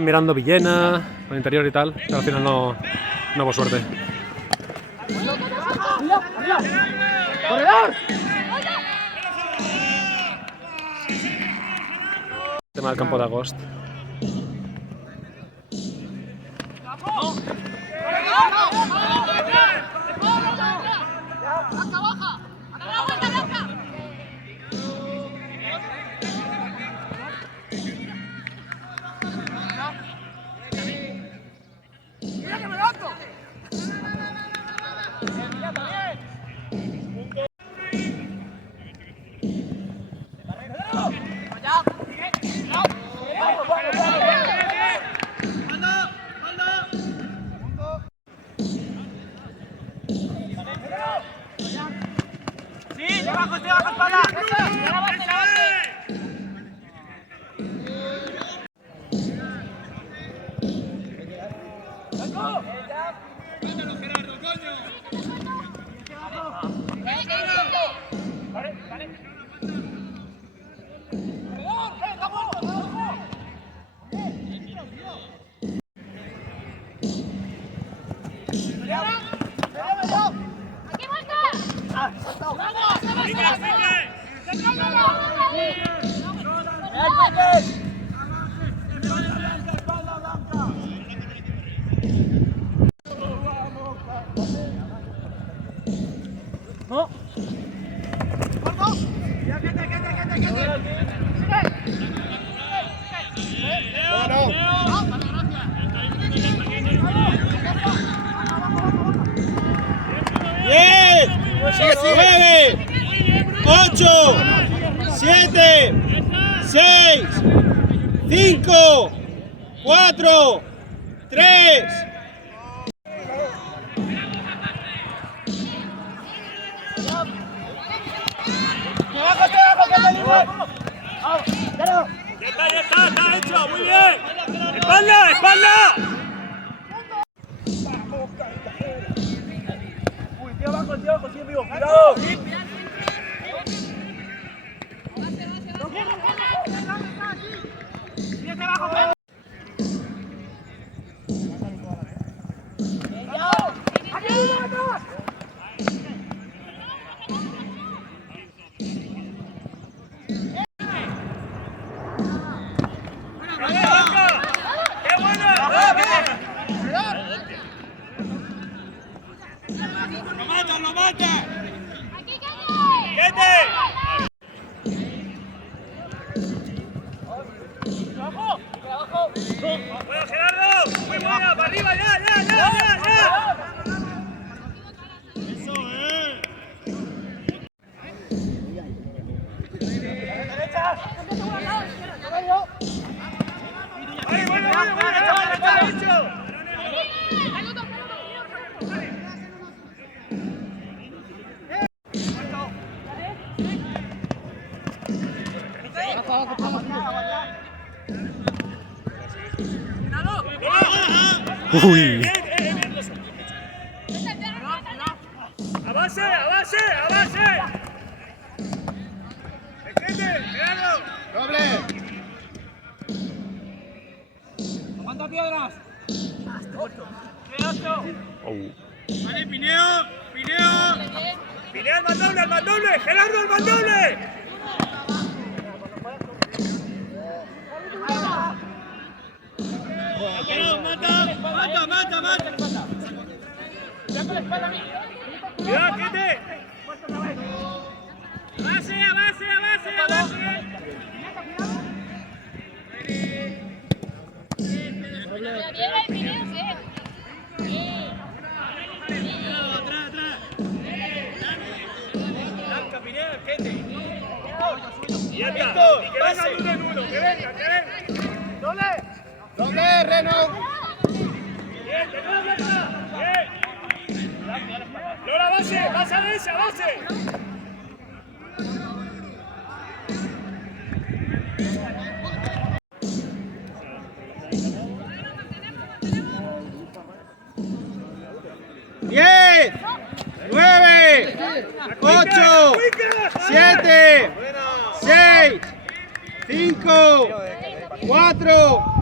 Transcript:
Mirando Villena, por el interior y tal, pero al final no hubo suerte. ¡Corredor! Tema del campo de Agost. ¡No! ¡10! ¡9! ¡8! ¡7! ¡6! ¡5! ¡4! ¡3! Ya está hecho, muy bien. ¡Espalda, espalda! Uy, tío abajo, sí, amigo, cuidado. ¡Lo mata! ¡Quete! ¡Bueno, Gerardo! ¡Muy buena! ¡Para arriba! ¡Ya! ¡Eso, ¡Ay, bueno! ¡Está hecho! Uy. ¡A base! ¡Gerardo! ¡Doble! ¡Aguanta piedras! Vale, Pineo, al mandoble, Gerardo, al mandoble. Mata. ¡Ya con la espalda a mí! Cuidado, quete. Avance, avance, avance, avance. Atrás, atrás. Blanca, Pineda, quete. Y ya está. Y que venga uno en uno. Que venga, que venga. Doble. Doble, Reno. Bien, que no, Blanca. Bien. Lola, base, base a esa, base. ¡10! ¡9! ¡8! ¡7! ¡6! ¡5! ¡4!